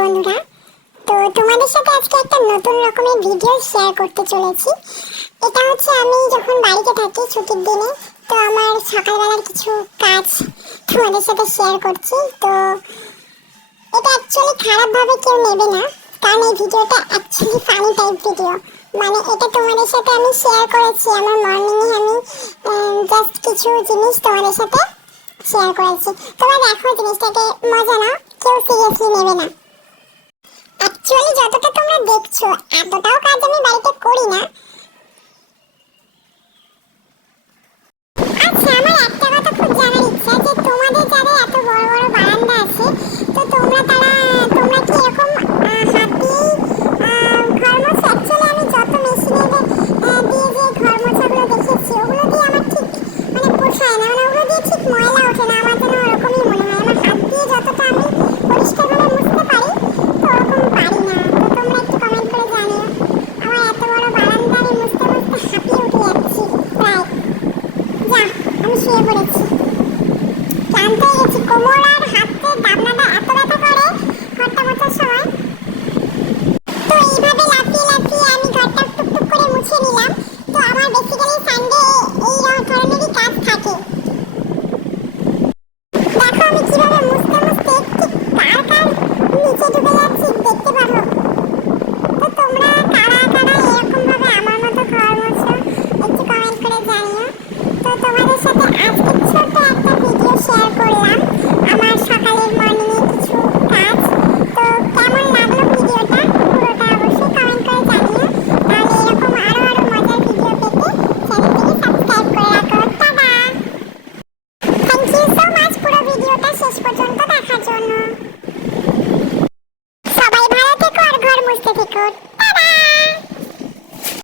বন্ধুরা, তো তোমাদের সাথে আজকে একটা নতুন রকমের ভিডিও শেয়ার করতে চলেছি। এটা হচ্ছে আমি যখন বাড়িতে থাকি ছুটির দিনে, তো আমার সকালবেলার কিছু কাজ তোমাদের সাথে শেয়ার করছি। তো এটা অ্যাকচুয়ালি খারাপভাবে কেউ নেবে না, কারণ এই ভিডিওটা অ্যাকচুয়ালি ফানি টাইপ ভিডিও। মানে এটা তোমাদের সাথে আমি শেয়ার করেছি আমার মর্নিংয়ে, আমি জাস্ট কিছু জিনিস তোমাদের সাথে শেয়ার করেছি। তোমরা দেখো জিনিসটাকে, মজা না, কেউ সিরিয়াসলি নেবে না। অ্যাকচুয়ালি যতটা তোমরা দেখছো এতটাও কাজ আমি বাড়িতে করি না। আচ্ছা, আমার একটা কথা খুব জানার ইচ্ছা, যে তোমাদের যাদের এত বড় বড় বারান্দা আছে, তো তোমরা কি এরকম হাত দিয়েই ঘর মোছো? অ্যাকচুয়ালি আমি যত মেশিনে দিয়ে যে ঘর মোছাগুলো দেখেছি, ওগুলো দিয়ে আমার ঠিক মানে পোষায় না, মানে ওগুলো দিয়ে ঠিক ময়লা ওঠে না। আমার যেন ওরকমই মনে হয়, আমার হাত দিয়ে যতটা আমি পরিষ্কারভাবে মুছতে পারি তো ওরকম পারি না। তো তোমরা একটু কমেন্ট করে জানিও। আমার এত বড় বারান্দা আমি মুছতে মুছতে হাঁপিয়ে উঠে যাচ্ছি প্রায়। আমি শুয়ে পড়েছি, ক্লান্ত হয়ে গেছি। কোমর আর হাতের ডাবনাটা এত ব্যথা করে ঘরটা মোছার সময়। তো এইভাবে লাফিয়ে লাফিয়ে আমি ঘরটা টুকটুক করে মুছে নিলাম। তো আমার বেসিক্যালি সানডে এই ধরনেরই কাজ থাকে। দেখো আমি কিভাবে মুছতে মুছতে ঠিক কার কার নিচে ঢুকে যাচ্ছি দেখতে পারো। তো তোমরা কারা কারা এরকম ভাবে আমার মতো ঘর মোছো একটু কমেন্ট করে জানিও। তো তোমাদের সাথে আজকে ছোট্ট একটা ভিডিও শেয়ার করলাম আমার সকালের মর্নিং এর কিছু কাজ। তো কেমন লাগলো ভিডিওটা পুরোটা অবশ্যই কমেন্ট করে জানিও। তাহলে এরকম আরো মজার ভিডিও পেতে চ্যানেলটিকে সাবস্ক্রাইব করে রাখো। টাটা, থ্যাংক ইউ সো মাচ পুরো ভিডিওটা শেষ পর্যন্ত দেখার জন্য। সবাই ভালো থেকো আর ঘর মুছতে থেকো।